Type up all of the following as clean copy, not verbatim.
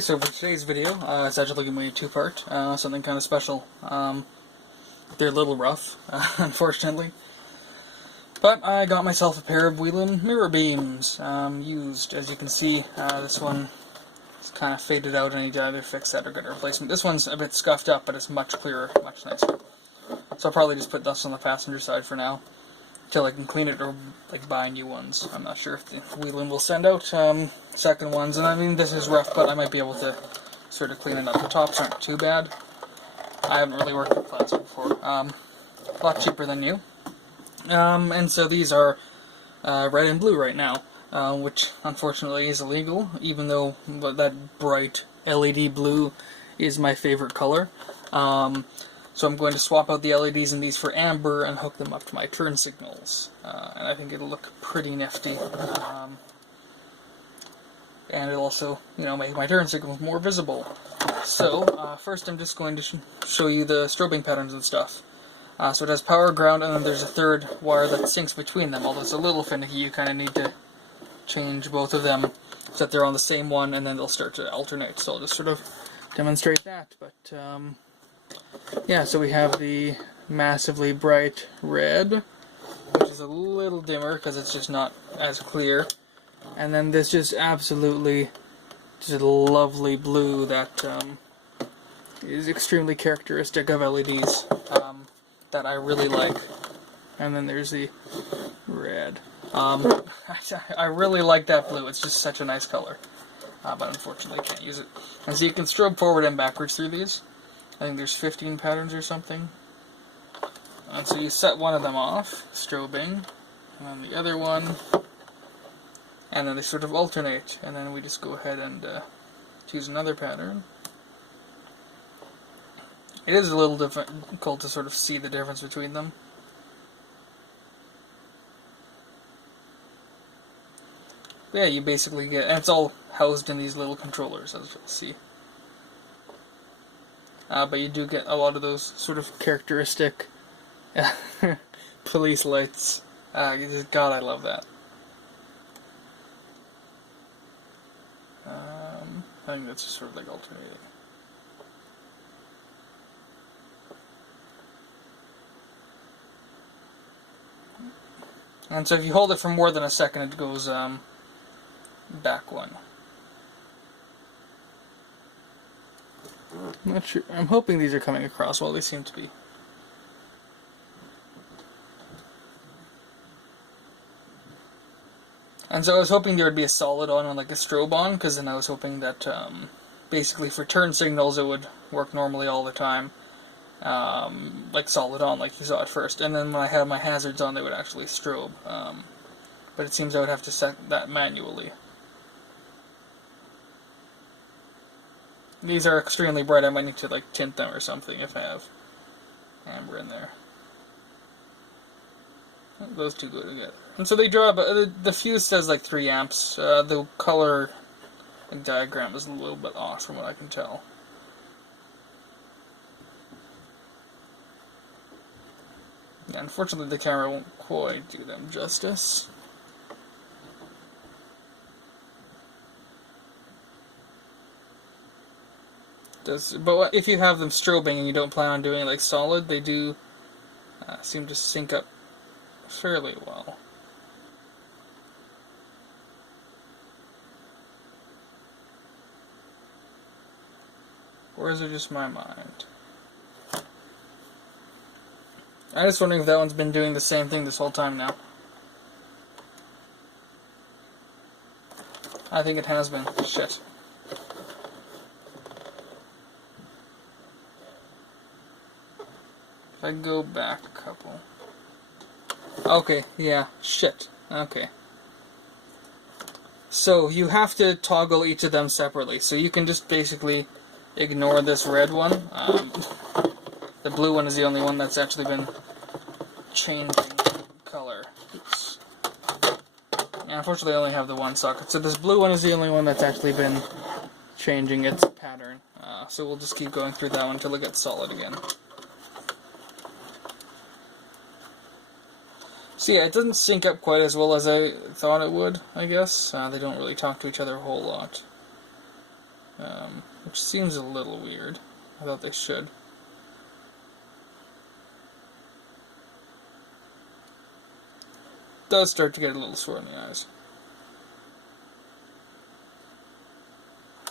So for today's video, it's actually going to be a two-part, something kind of special. They're a little rough, unfortunately. But I got myself a pair of Whelen mirror beams, used. As you can see, this one is kind of faded out. I need to either fix that or get a replacement. This one's a bit scuffed up, but it's much clearer, much nicer. So I'll probably just put this on the passenger side for now, until I can clean it or buy new ones. I'm not sure if the Whelen will send out second ones, and I mean this is rough, but I might be able to sort of clean it up. The tops aren't too bad. I haven't really worked with plastic before. A lot cheaper than new. And so these are red and blue right now, which unfortunately is illegal, even though that bright LED blue is my favorite color. So I'm going to swap out the LEDs in these for amber and hook them up to my turn signals. And I think it'll look pretty nifty. And it'll also, make my turn signals more visible. So, first I'm just going to show you the strobing patterns and stuff. So it has power, ground, and then there's a third wire that syncs between them. Although it's a little finicky, you kind of need to change both of them so that they're on the same one, and then they'll start to alternate. So I'll just sort of demonstrate that. But, yeah, so we have the massively bright red, which is a little dimmer because it's just not as clear. And then this just absolutely just lovely blue that is extremely characteristic of LEDs that I really like. And then there's the red. I really like that blue. It's just such a nice color. But unfortunately I can't use it. And so you can strobe forward and backwards through these. I think there's 15 patterns or something. And so you set one of them off, strobing, and then the other one, and then they sort of alternate, and then we just go ahead and choose another pattern. It is a little difficult to sort of see the difference between them. But yeah, you basically get, and it's all housed in these little controllers, as you'll see. But you do get a lot of those sort of characteristic police lights. God, I love that. I think that's just sort of like alternating. And so if you hold it for more than a second, it goes back one. I'm not sure. I'm hoping these are coming across. Well, they seem to be. And so I was hoping there would be a solid on like a strobe on, because then I was hoping that basically for turn signals it would work normally all the time, like solid on, like you saw at first. And then when I have my hazards on, they would actually strobe. But it seems I would have to set that manually. These are extremely bright. I might need to like tint them or something if I have amber in there. Those two go together. And so they draw, but the fuse says like 3 amps. The color diagram is a little bit off from what I can tell. Yeah, unfortunately the camera won't quite do them justice. But if you have them strobing and you don't plan on doing like solid, they do seem to sync up fairly well. Or is it just my mind? I'm just wondering if that one's been doing the same thing this whole time now. I think it has been. Shit. If I go back a couple. Okay, yeah, shit. Okay. So you have to toggle each of them separately. So you can just basically ignore this red one. The blue one is the only one that's actually been changing color. Oops. Yeah, unfortunately I only have the one socket. So this blue one is the only one that's actually been changing its pattern. So we'll just keep going through that one until it gets solid again. So yeah, it doesn't sync up quite as well as I thought it would, I guess. They don't really talk to each other a whole lot. which seems a little weird. I thought they should. Does start to get a little sore in the eyes.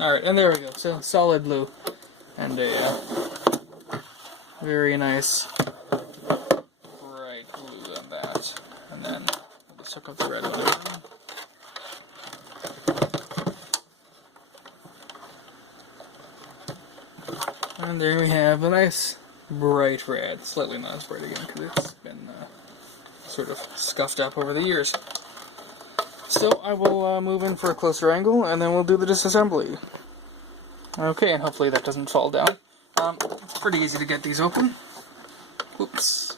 Alright, and there we go. So, solid blue. And a very nice bright blue on that. And then we'll just hook up the red one. And there we have a nice bright red. Slightly not as bright again because it's been sort of scuffed up over the years. So I will move in for a closer angle and then we'll do the disassembly. Okay, and hopefully that doesn't fall down. It's pretty easy to get these open. Whoops.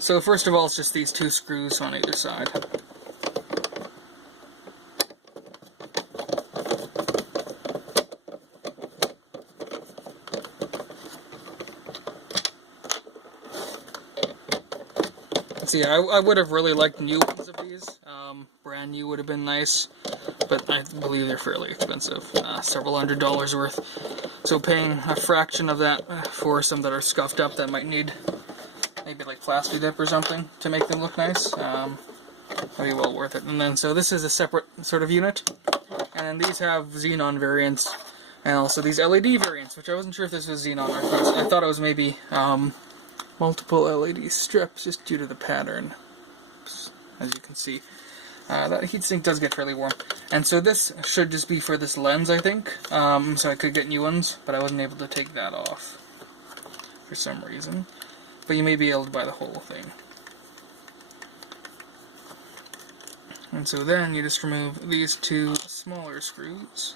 So first of all, it's just these two screws on either side. See, I would have really liked new ones of these. Brand new would have been nice, but I believe they're fairly expensive. Several $100s worth. So paying a fraction of that for some that are scuffed up that might need maybe like plastic dip or something to make them look nice, that'd be well worth it. And then, so this is a separate sort of unit. And then these have xenon variants, and also these LED variants, which I wasn't sure if this was xenon or if I thought it was maybe multiple LED strips just due to the pattern. As you can see, that heatsink does get fairly warm. And so this should just be for this lens, I think. So I could get new ones, but I wasn't able to take that off for some reason. But you may be able to buy the whole thing. And so then you just remove these two smaller screws.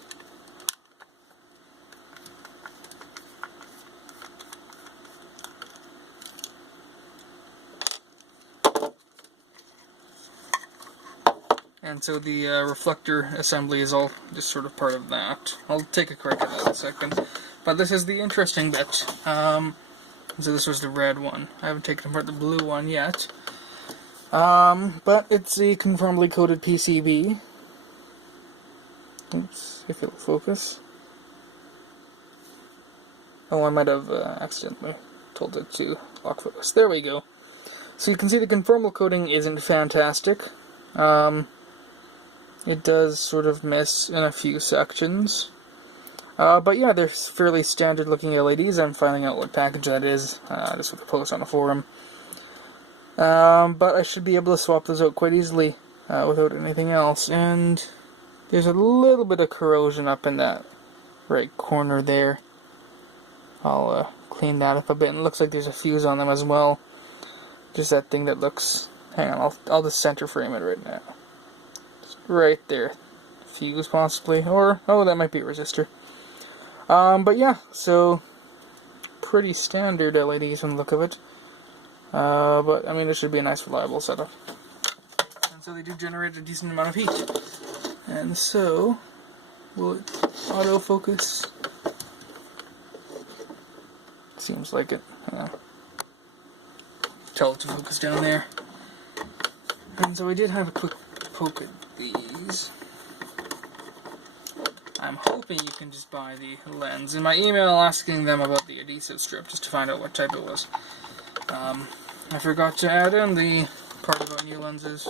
And so the reflector assembly is all just sort of part of that. I'll take a crack at that in a second. But this is the interesting bit. So this was the red one. I haven't taken apart the blue one yet. But it's a conformably coated PCB. Oops, if it'll focus. Oh, I might have accidentally told it to lock focus. There we go. So you can see the conformal coating isn't fantastic. It does sort of miss in a few sections. But yeah, they're fairly standard looking LEDs. I'm finding out what package that is, just with a post on a forum. But I should be able to swap those out quite easily without anything else. And there's a little bit of corrosion up in that right corner there. I'll clean that up a bit. And it looks like there's a fuse on them as well. Just that thing that looks... Hang on, I'll just center frame it right now. Right there. Fuse, possibly. Or, oh, that might be a resistor. But yeah, so pretty standard LEDs from the look of it. But, I mean, it should be a nice, reliable setup. And so they do generate a decent amount of heat. And so, will it autofocus? Seems like it. Tell it to focus down there. And so I did have a quick poke at these. I'm hoping you can just buy the lens. In my email asking them about the adhesive strip, just to find out what type it was. I forgot to add in the part about new lenses.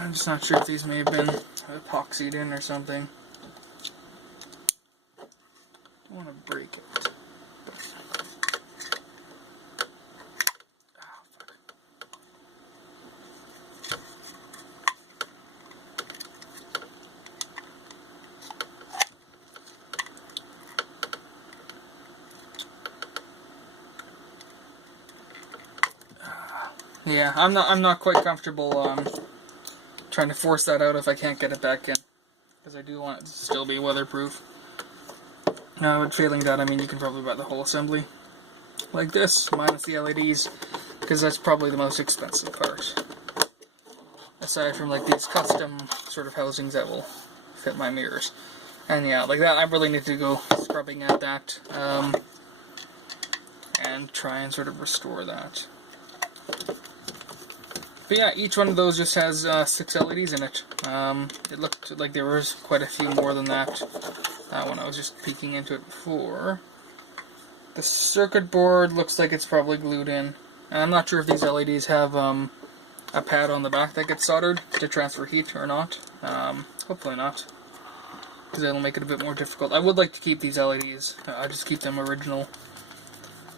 I'm just not sure if these may have been epoxied in or something. I want to break it. Yeah, I'm not quite comfortable trying to force that out if I can't get it back in, because I do want it to still be weatherproof. But failing that, I mean, you can probably buy the whole assembly like this, minus the LEDs, because that's probably the most expensive part. Aside from like these custom sort of housings that will fit my mirrors. And yeah, like that, I really need to go scrubbing at that. And and try and sort of restore that. But yeah, each one of those just has 6 LEDs in it. It looked like there was quite a few more than that when I was just peeking into it before. The circuit board looks like it's probably glued in. And I'm not sure if these LEDs have a pad on the back that gets soldered to transfer heat or not. Hopefully not, because it'll make it a bit more difficult. I would like to keep these LEDs. I just keep them original,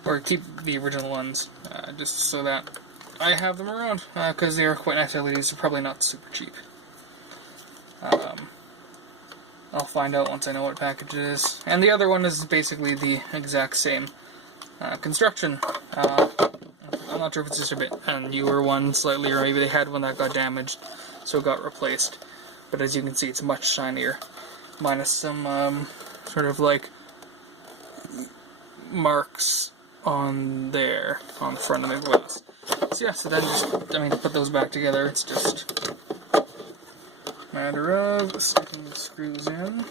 or keep the original ones, just so that I have them around, because they are quite nice LEDs. They're probably not super cheap. I'll find out once I know what package it is. And the other one is basically the exact same construction. I'm not sure if it's just a bit a newer one slightly, or maybe they had one that got damaged, so it got replaced. But as you can see, it's much shinier, minus some sort of like marks on there, on the front of the glass. So yeah, so then just, to put those back together, it's just a matter of sticking the screws in.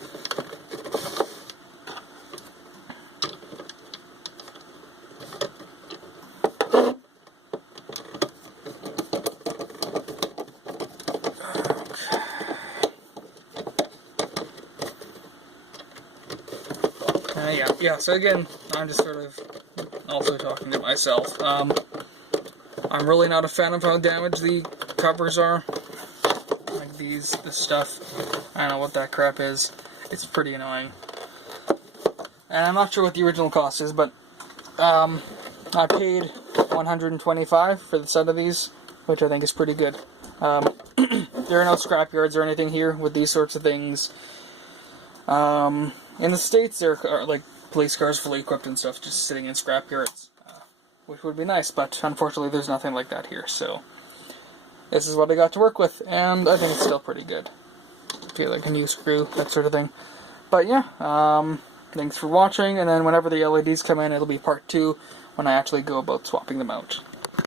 Yeah, so again, I'm just sort of also talking to myself. I'm really not a fan of how damaged the covers are. Like this stuff. I don't know what that crap is. It's pretty annoying. And I'm not sure what the original cost is, but I paid $125 for the set of these, which I think is pretty good. There are no scrapyards or anything here with these sorts of things. In the States, there are like police cars fully equipped and stuff just sitting in scrapyards, which would be nice, but unfortunately there's nothing like that here, so this is what I got to work with, and I think it's still pretty good. Okay, like a new screw, that sort of thing. But yeah, thanks for watching, and then whenever the LEDs come in, it'll be part 2 when I actually go about swapping them out.